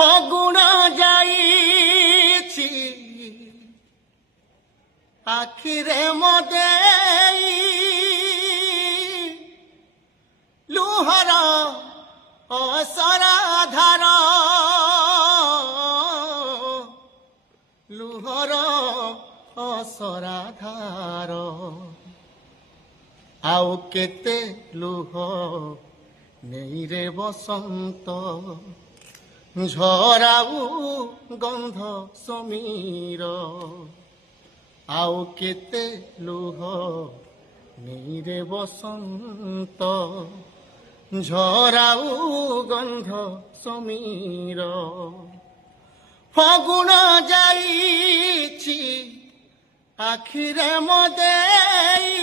ଫଗୁଣ ଯାଇଛି ଆଖିରେ ମୋ ଦେଇ ଲୁହର ଅସରା ଧାର ଲୁହର ଅସରା ଧାର ଆଉ କେତେ ଲୁହ ନେଇରେ ବସନ୍ତ ଝରାଉ ଗନ୍ଧ ସମୀର ଆଉ କେତେ ଲୁହ ନେଇରେ ବସନ୍ତ ଝରାଉ ଗନ୍ଧ ସମୀର ଫଗୁଣ ଯାଇଛି ଆଖିରେ ମୋ ଦେଇ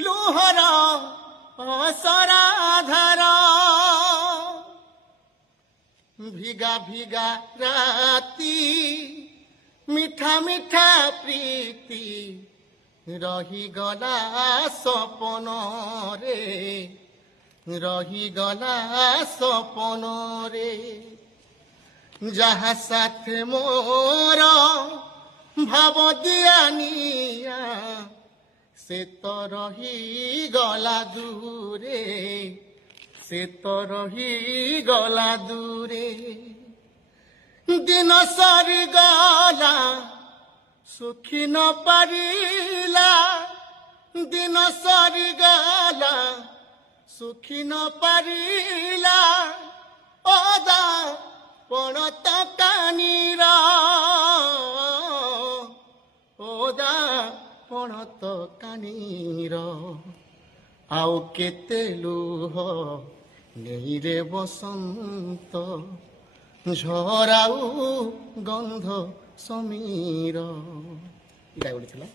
ଲୁହର ଅସରା ଧାର ভিগা ভিগা রাতি মিঠা মিঠা প্রীতি রহিগলা সপনরে রহিগলা সপনরে যাহা সাথে মোর ভাব দিয়ানিয়া সে তো রহিগলা দূরে সে তো রহিগলা দূরে দিন সরিগলা সুখী ন পারিলা দিন সরিগলা সুখী ন পারিলা ওদা পণত কানির ওদা পণত কানির ଆଉ କେତେ ଲୁହ ନେଇରେ ବସନ୍ତ ଝରାଉ ଗନ୍ଧ ସମୀର। ଏଇଟା ଗୋଟେ ଥିଲା।